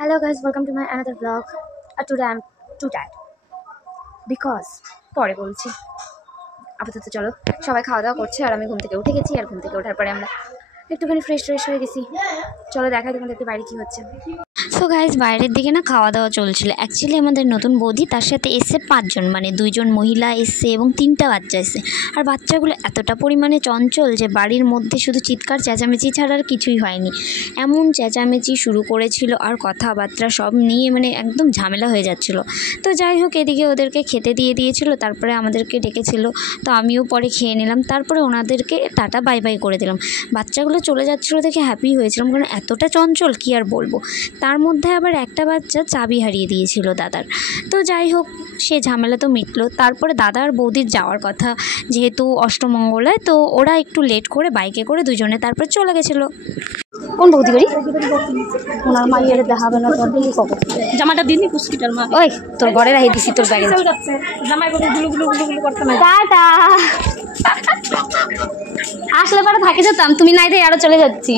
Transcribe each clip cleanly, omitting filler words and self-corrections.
Hello guys, welcome to my another vlog. Today I'm too tired because পরে বলছি। আপাতত চলো, সবাই খাওয়া দাওয়া করছে আর আমি ঘুম থেকে উঠে গেছি। আর ঘুম থেকে ওঠার পরে আমরা একটুখানি ফ্রেশ হয়ে গেছি। চলো দেখাই তোমাদেরকে বাইরে কি হচ্ছে। সো গাইজ বাইরের দিকে না খাওয়া দাওয়া চলছিল। অ্যাকচুয়ালি আমাদের নতুন বৌদি, তার সাথে এসে 5 জন, মানে 2 জন মহিলা এসছে এবং 3টা বাচ্চা এসছে। আর বাচ্চাগুলো এতটা পরিমাণে চঞ্চল যে বাড়ির মধ্যে শুধু চিৎকার চেঁচামেচি ছাড়া আর কিছুই হয়নি। এমন চেঁচামেচি শুরু করেছিল আর কথাবার্তা সব নিয়ে মানে একদম ঝামেলা হয়ে যাচ্ছিলো। তো যাই হোক, এদিকে ওদেরকে খেতে দিয়ে দিয়েছিল, তারপরে আমাদেরকে ডেকেছিল। তো আমিও পরে খেয়ে নিলাম, তারপরে ওনাদেরকে টাটা বাই বাই করে দিলাম। বাচ্চাগুলো চলে যাচ্ছিলো দেখে হ্যাপি হয়েছিলাম, কারণ এতটা চঞ্চল কী আর বলবো। তার মধ্যে আবার একটা বাচ্চা চাবি হারিয়ে দিয়েছিল দাদার। তো যাই হোক, সে ঝামেলা তো মিটলো। তারপরে দাদা আর বৌদির যাওয়ার কথা, যেহেতু অষ্টমঙ্গলায়, তো ওরা একটু লেট করে বাইকে করে দুজনে তারপর চলে গেছিলো। কোন বৌদি বাড়ি? ওনার মাইয়ারে দেখাবে না তোর দিকে কবে জামাটা দিলি পুষ্কিটার মা। ওই তোর ঘরে রাখি দিছি তোর ব্যাগে। জামাই বলে গুলু গুলু গুলু গুলু করতে না। টাটা। আসলে পরে থাকে যেতাম, তুমি নাই তাই আরো চলে যাচ্ছি।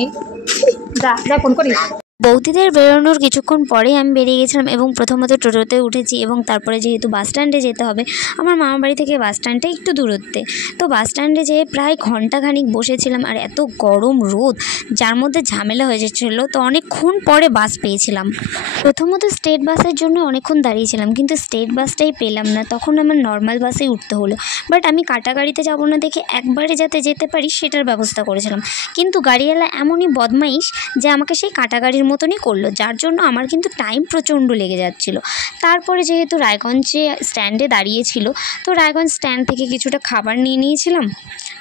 যা যা ফোন করিস। বৌদিদের বেরোনোর কিছুক্ষণ পরেই আমি বেরিয়ে গেছিলাম এবং প্রথমত টোটোতে উঠেছি এবং তারপরে যেহেতু বাস স্ট্যান্ডে যেতে হবে, আমার মামার বাড়ি থেকে বাস স্ট্যান্ডটা একটু দূরত্বে। তো বাস স্ট্যান্ডে যেয়ে প্রায় ঘন্টাখানিক বসেছিলাম, আর এত গরম রোদ যার মধ্যে ঝামেলা হয়ে যাচ্ছিলো। তো অনেকক্ষণ পরে বাস পেয়েছিলাম। প্রথমত স্টেট বাসের জন্য অনেকক্ষণ দাঁড়িয়েছিলাম, কিন্তু স্টেট বাসটাই পেলাম না। তখন আমার নর্মাল বাসেই উঠতে হলো। বাট আমি কাটা গাড়িতে যাবো না দেখে একবারে যাতে যেতে পারি সেটার ব্যবস্থা করেছিলাম, কিন্তু গাড়িওয়ালা এমনই বদমাইশ যে আমাকে সেই কাটা গাড়ির মতনই করলো, যার জন্য আমার কিন্তু টাইম প্রচণ্ড লেগে যাচ্ছিল। তারপরে যেহেতু রায়গঞ্জে স্ট্যান্ডে দাঁড়িয়েছিল, তো রায়গঞ্জ স্ট্যান্ড থেকে কিছুটা খাবার নিয়ে নিয়েছিলাম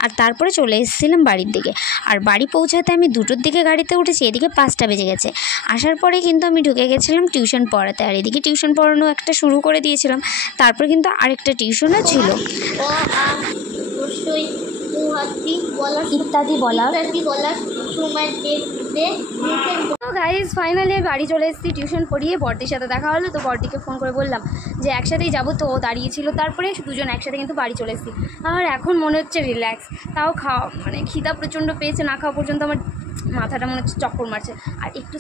আর তারপরে চলে এসেছিলাম বাড়ির দিকে। আর বাড়ি পৌঁছাতে আমি 2টোর দিকে গাড়িতে উঠেছি, এদিকে 5টা বেজে গেছে। আসার পরে কিন্তু আমি ঢুকে গেছিলাম টিউশন পড়াতে, আর এদিকে টিউশন পড়ানো একটা শুরু করে দিয়েছিলাম। তারপর কিন্তু আরেকটা টিউশনও ছিল। ইত্যাদি বলার গাইজ ফাইনালি বাড়ি চলে এসেছি টিউশন পড়িয়ে। বড়দির সাথে দেখা হলো, তো বড়দিকে ফোন করে বললাম যে একসাথেই যাবো, তো ও দাঁড়িয়েছিল। তারপরে দুজন একসাথে কিন্তু বাড়ি চলে এসেছি। আর এখন মনে হচ্ছে রিল্যাক্স। তাও খাওয়া মানে খিদা প্রচণ্ড পেয়েছে, না খাওয়া পর্যন্ত আমার মাথাটা মনে হচ্ছে চক্কর মারছে। আর একটু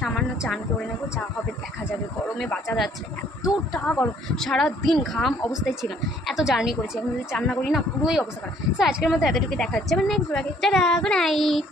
সামান্য চান করে নেবো, যা হবে দেখা যাবে। গরমে বাঁচা যাচ্ছে না, এতটা গরম, সারাদিন ঘাম অবস্থায় ছিলাম। এত জার্নি করেছি, এখন যদি চান না করি না পুরোই অবস্থা খারাপ। আজকের মতো এতটুকু দেখা যাচ্ছে। আমার নেক্সট ব্লগে টাটা, গুড নাইট।